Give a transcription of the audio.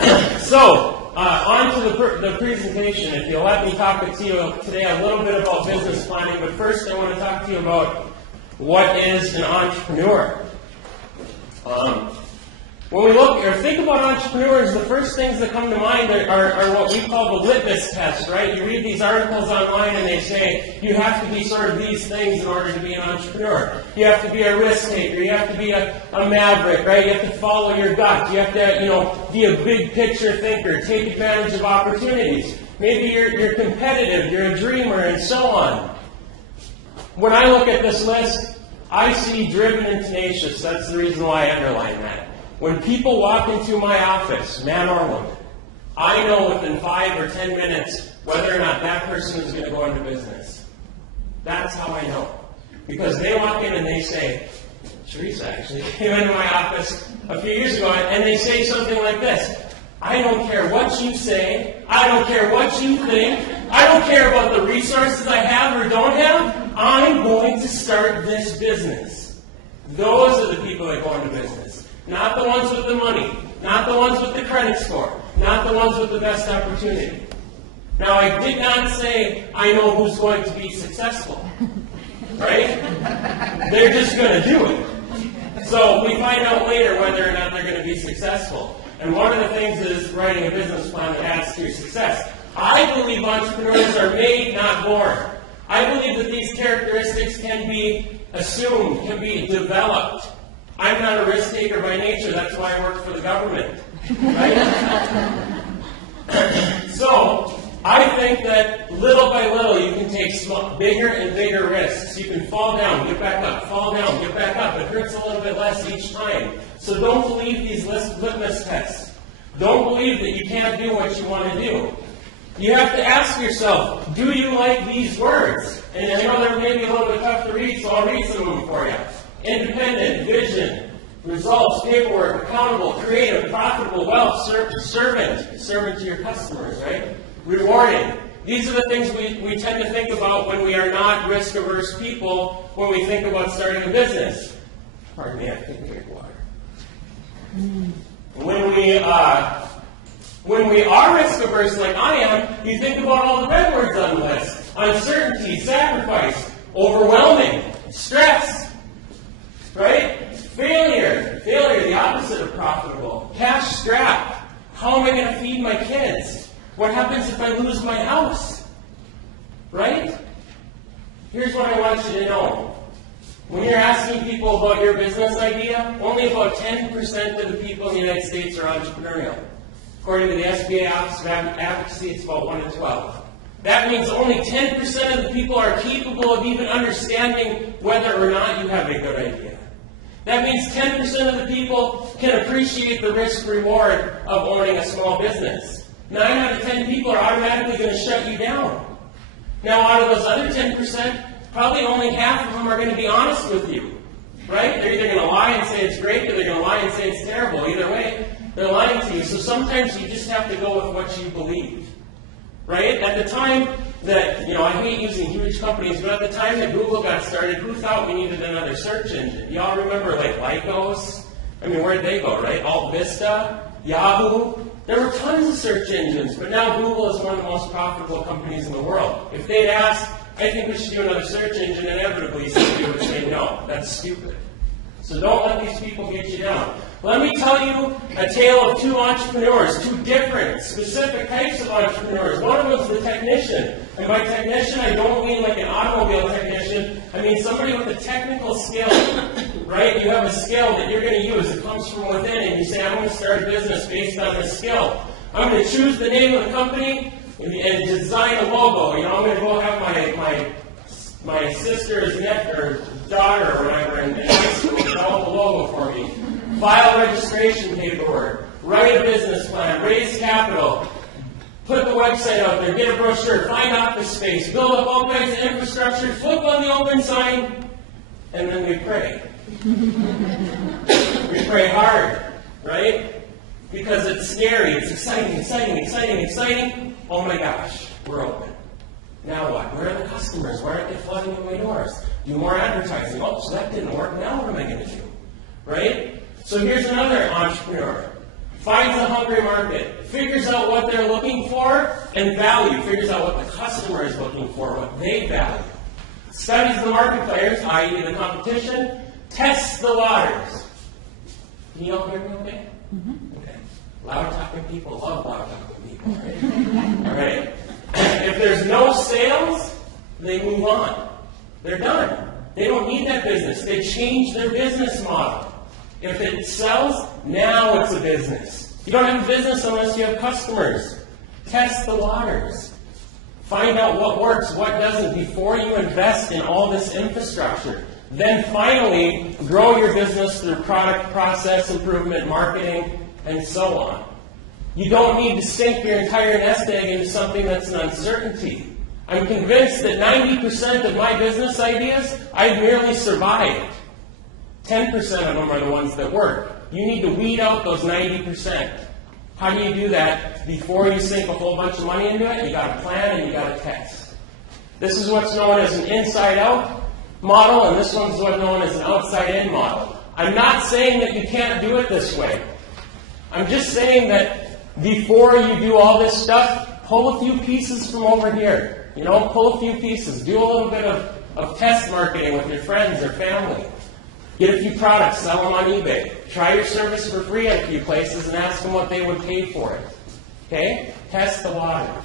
So, on to the presentation. If you'll let me talk to you today a little bit about business planning, but first I want to talk to you about what is an entrepreneur. When we look or think about entrepreneurs, the first things that come to mind are what we call the litmus test, right? You read these articles online and they say you have to be sort of these things in order to be an entrepreneur. You have to be a risk taker. You have to be a maverick, right? You have to follow your gut. You have to, be a big picture thinker, take advantage of opportunities. Maybe you're competitive, you're a dreamer, and so on. When I look at this list, I see driven and tenacious. That's the reason why I underline that. When people walk into my office, man or woman, I know within 5 or 10 minutes whether or not that person is going to go into business. That's how I know. Because they walk in and they say, Teresa actually came into my office a few years ago and they say something like this: I don't care what you say, I don't care what you think, I don't care about the resources I have or don't have, I'm going to start this business. Those are the people that go into business. Not the ones with the money, not the ones with the credit score, not the ones with the best opportunity. Now, I did not say I know who's going to be successful, right? They're just going to do it. So we find out later whether or not they're going to be successful. And one of the things is writing a business plan that adds to your success. I believe entrepreneurs are made, not born. I believe that these characteristics can be assumed, can be developed. I'm not a risk taker by nature, that's why I work for the government. Right? So, I think that little by little you can take bigger and bigger risks. You can fall down, get back up, fall down, get back up. It hurts a little bit less each time. So don't believe these litmus tests. Don't believe that you can't do what you want to do. You have to ask yourself, do you like these words? And I know they're maybe a little bit tough to read, so I'll read some of them for you. Independent, vision, results, paperwork, accountable, creative, profitable, wealth, servant to your customers, right? Rewarding. These are the things we tend to think about when we are not risk-averse people when we think about starting a business. Pardon me, I have to drink water. When we are risk-averse like I am, you think about all the red words on the list. Uncertainty, sacrifice, overwhelming, stress. Right? Failure, the opposite of profitable. Cash strapped. How am I going to feed my kids? What happens if I lose my house? Right? Here's what I want you to know. When you're asking people about your business idea, only about 10% of the people in the United States are entrepreneurial. According to the SBA Office of Advocacy, it's about 1 in 12. That means only 10% of the people are capable of even understanding whether or not you have a good idea. That means 10% of the people can appreciate the risk-reward of owning a small business. 9 out of 10 people are automatically going to shut you down. Now, out of those other 10%, probably only half of them are going to be honest with you. Right? They're either going to lie and say it's great, or they're going to lie and say it's terrible. Either way, they're lying to you. So sometimes you just have to go with what you believe. Right? At the time that, I hate using huge companies, but at the time that Google got started, who thought we needed another search engine? Y'all remember like Lycos? I mean, where'd they go, right? Alt Vista, Yahoo. There were tons of search engines, but now Google is one of the most profitable companies in the world. If they'd asked, I think we should do another search engine, inevitably somebody would say, no, that's stupid. So don't let these people get you down. Let me tell you a tale of 2 entrepreneurs, 2 different, specific types of entrepreneurs. One of them is the technician. And by technician, I don't mean like an automobile technician. I mean somebody with a technical skill, right? You have a skill that you're going to use. It comes from within, and you say, I'm going to start a business based on this skill. I'm going to choose the name of the company and design a logo. I'm going to go have my sister's or daughter or whatever in high school develop a logo for me. File registration paperwork, write a business plan, raise capital, put the website out there, get a brochure, find office space, build up all kinds of infrastructure, flip on the open sign, and then we pray. We pray hard, right? Because it's scary, it's exciting. Oh my gosh, we're open. Now what? Where are the customers? Why aren't they flooding in my doors? Do more advertising. Oh, so that didn't work. Now what am I going to do? Right? So here's another entrepreneur. finds a hungry market, figures out what they're looking for, and value, figures out what the customer is looking for, what they value. Studies the market players, i.e. the competition, tests the waters. Can you all hear me okay? Mm-hmm. Okay. Loud talking people love loud talking people, right? All right. If there's no sales, they move on. They're done. They don't need that business. They change their business model. If it sells, now it's a business. You don't have a business unless you have customers. Test the waters. Find out what works, what doesn't, before you invest in all this infrastructure. Then finally, grow your business through product, process improvement, marketing, and so on. You don't need to sink your entire nest egg into something that's an uncertainty. I'm convinced that 90% of my business ideas, I've merely survived. 10% of them are the ones that work. You need to weed out those 90%. How do you do that? Before you sink a whole bunch of money into it, you got to plan and you got to test. This is what's known as an inside-out model, and this one's what's known as an outside-in model. I'm not saying that you can't do it this way. I'm just saying that before you do all this stuff, pull a few pieces from over here. You know, pull a few pieces. Do a little bit of test marketing with your friends or family. Get a few products, sell them on eBay. Try your service for free at a few places and ask them what they would pay for it. Okay? Test the waters.